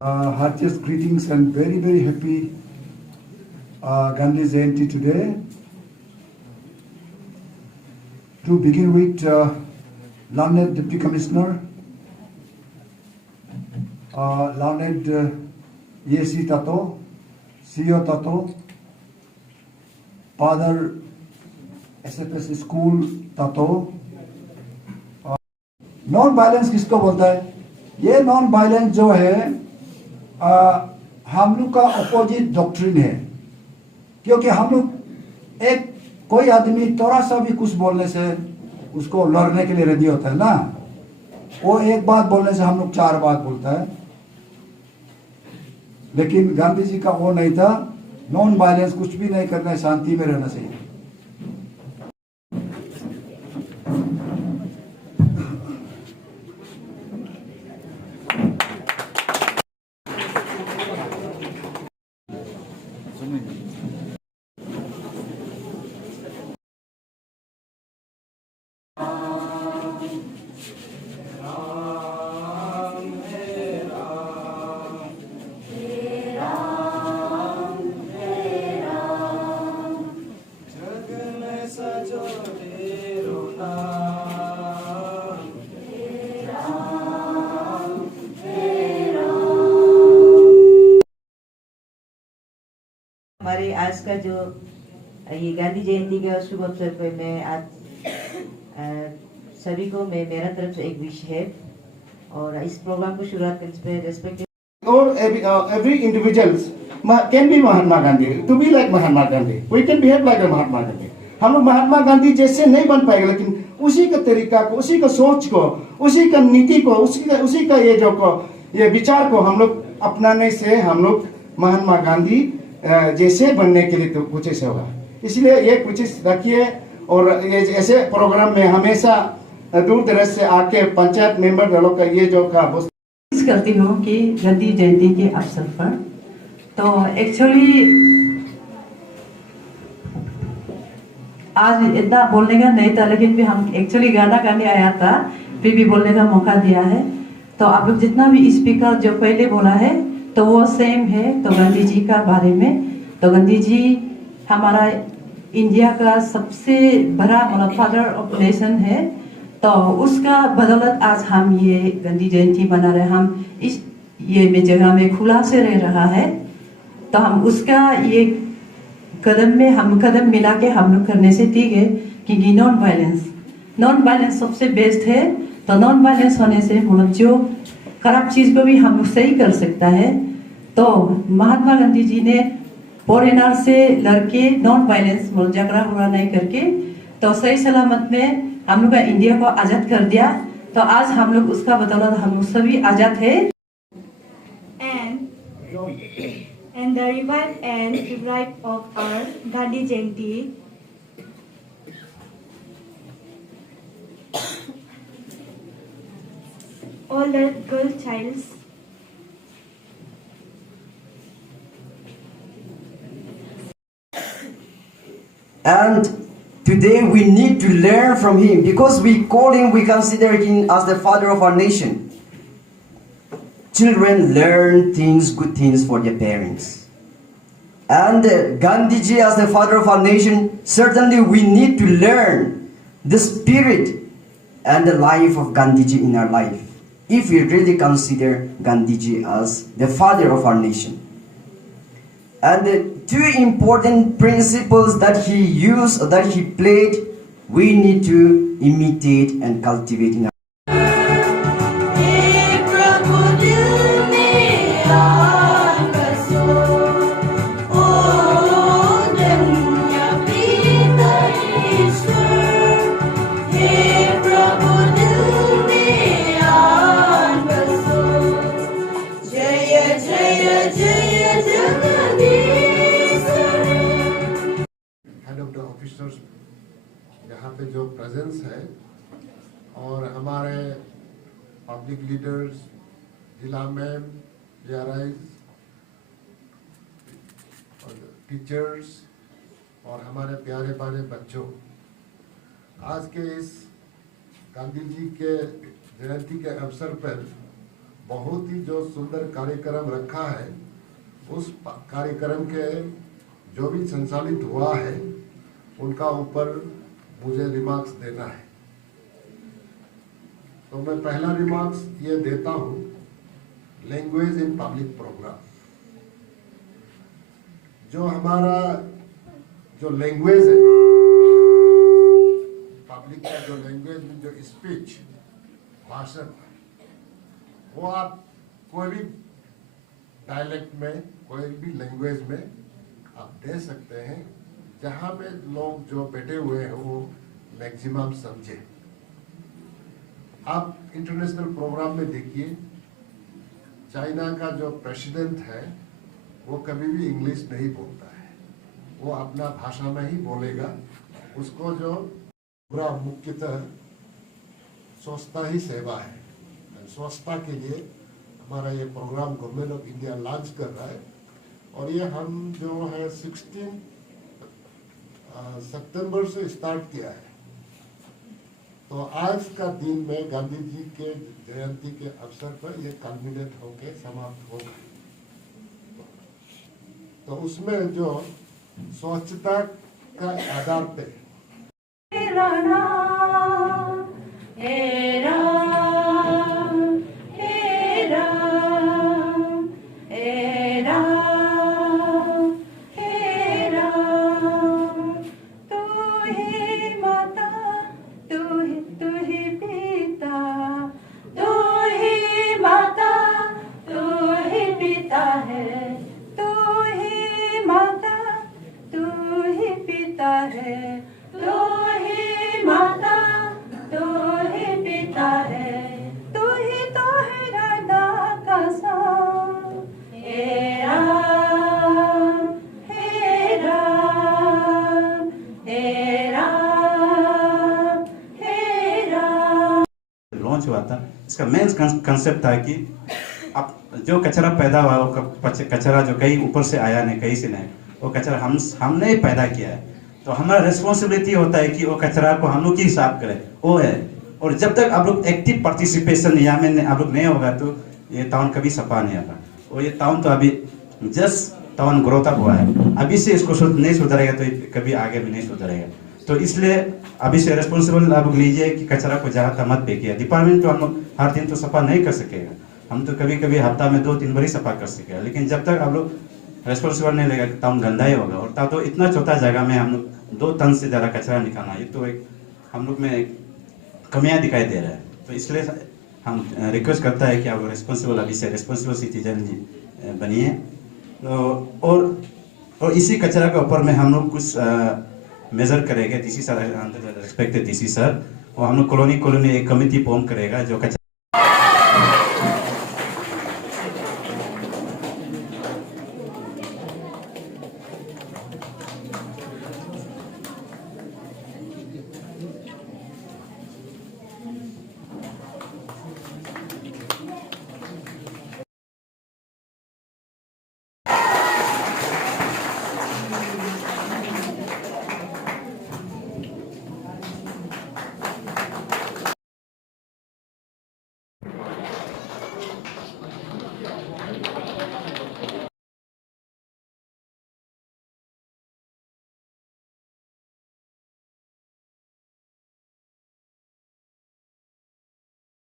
Heartiest greetings and very happy Gandhi Jayanti today. To begin with, learned Deputy Commissioner, learned EAC Tato, CEO Tato, Father SFS School Tato. Non violence किसको बोलता है? ये non violence जो है हम लोग का अपोजिट डॉक्ट्रिन है, क्योंकि हम लोग एक कोई आदमी थोड़ा सा भी कुछ बोलने से उसको लड़ने के लिए रेडी होता है ना। वो एक बात बोलने से हम लोग 4 बात बोलता है, लेकिन गांधी जी का वो नहीं था। नॉन वायलेंस, कुछ भी नहीं करना है, शांति में रहना चाहिए। हमारे आज का जो ये गांधी जयंती के शुभ अवसर पर मैं आज सभी को मेरा तरफ से एक विश है, और इस प्रोग्राम को शुरुआत करने पे respect or every individuals can be Mahatma Gandhi, to be like Mahatma Gandhi. We can behave like a Mahatma Gandhi. हम लोग महात्मा गांधी जैसे नहीं बन पाएंगे, लेकिन उसी का तरीका को, उसी का सोच को, उसी का नीति को, उसी का ये विचार को हम लोग अपनाने से हम लोग महात्मा गांधी जैसे बनने के लिए तो कोशिश होगा। इसलिए ये कोशिश रखिए, और ये ऐसे प्रोग्राम में हमेशा दूर दराज से आके पंचायत मेंबर लोग का ये जो करती हूँ कि गांधी जयंती के अवसर पर तो एक्चुअली आज इतना बोलने का नहीं था, लेकिन भी हम एक्चुअली गाना गाने आया था, फिर भी बोलने का मौका दिया है। तो आप लोग जितना भी स्पीकर जो पहले बोला है तो वो सेम है। तो गांधी जी का बारे में, तो गांधी जी हमारा इंडिया का सबसे बड़ा मतलब फादर ऑफ नेशन है। तो उसका बदौलत आज हम ये गांधी जयंती मना रहे, हम इस ये में जगह में खुला से रह रहा है। तो हम उसका ये कदम में हम कदम मिला के हम लोग करने से ठीक है, क्योंकि नॉन वायलेंस सबसे बेस्ट है। तो नॉन वायलेंस होने से मतलब जो खराब चीज को भी हम लोग सही कर सकता है। तो महात्मा गांधी जी ने फॉरेनर से लड़के नॉन वायलेंस मतलब झगड़ा हुआ नहीं करके तो सही सलामत में हम लोग का इंडिया को आजाद कर दिया। तो आज हम लोग उसका बदौलत हम लोग सभी आजाद है। And the revive and revive of our Gandhi Jayanti all the girl childs and today we need to learn from him, because we call him, we consider him as the father of our nation. Children learn things, good things for their parents. And Gandhiji as the father of our nation, certainly we need to learn the spirit and the life of Gandhiji in our life, if we really consider Gandhiji as the father of our nation. And the 2 important principles that he used, that he played, we need to imitate and cultivate in our officers यहाँ पे जो presence है, और हमारे public leaders, जिला ma'am, JRIs, teachers और हमारे प्यारे प्यारे बच्चों, आज के इस गांधी जी के जयंती के अवसर पर बहुत ही जो सुंदर कार्यक्रम रखा है, उस कार्यक्रम के जो भी संचालित हुआ है उनका ऊपर मुझे रिमार्क्स देना है। तो मैं पहला रिमार्क्स ये देता हूँ, लैंग्वेज इन पब्लिक प्रोग्राम। जो हमारा जो लैंग्वेज है, पब्लिक का जो लैंग्वेज में जो स्पीच, भाषण, वो आप कोई भी डायलेक्ट में, कोई भी लैंग्वेज में आप दे सकते हैं, जहाँ पे लोग जो बैठे हुए हैं वो मैक्सिमम समझे। आप इंटरनेशनल प्रोग्राम में देखिए, चाइना का जो प्रेसिडेंट है वो कभी भी इंग्लिश नहीं बोलता है, वो अपना भाषा में ही बोलेगा। उसको जो पूरा मुख्यतः स्वच्छता ही सेवा है। स्वच्छता के लिए हमारा ये programme government of India launch कर रहा है, और ये हम जो है 16 सितंबर से स्टार्ट किया है। तो आज का दिन में गांधी जी के जयंती के अवसर पर ये कल्मिनेट होके समाप्त होगा। तो उसमें जो स्वच्छता का आधार पे लॉन्च हुआ था। इसका मेन कंसेप्ट था कि अब जो कचरा पैदा हुआ, वो कचरा जो कहीं ऊपर से आया नहीं, कहीं से नहीं, वो कचरा हमने ही पैदा किया है। तो हमारा रिस्पॉन्सिबिलिटी होता है कि वो कचरा को हम लोग ही साफ करें, वो है। और जब तक आप लोग एक्टिव पार्टिसिपेशन या में आप लोग नहीं होगा तो ये टाउन कभी सफा नहीं होगा। और ये टाउन तो अभी जस्ट टाउन ग्रोथ अप हुआ है, अभी से इसको नहीं सुधरेगा तो कभी आगे भी नहीं सुधरेगा। तो इसलिए अभी से रिस्पॉन्सिबल आप लोग लीजिए कि कचरा को जहाँ तक मत फेंकिए। डिपार्टमेंट तो हम लोग हर दिन तो सफा नहीं कर सकेगा, हम तो कभी कभी हफ्ता में 2-3 बार ही सफा कर सकेगा। लेकिन जब तक आप लोग रिस्पॉन्सिबल नहीं लेगा, टाउन गंदा ही होगा। और तो इतना छोटा जगह में हम लोग 2 टन से ज़्यादा कचरा निकालना, ये तो एक हम लोग में कमियाँ दिखाई दे रहा है। तो इसलिए हम रिक्वेस्ट करता है कि आप रिस्पॉन्सिबल अभी से रिस्पॉन्सिबल सिटीजन बनिए। तो और इसी कचरा के ऊपर में हम लोग कुछ मेजर करेंगे। DC sir, respected DC sir, और हम लोग कॉलोनी एक कमेटी फॉर्म करेगा जो कचरा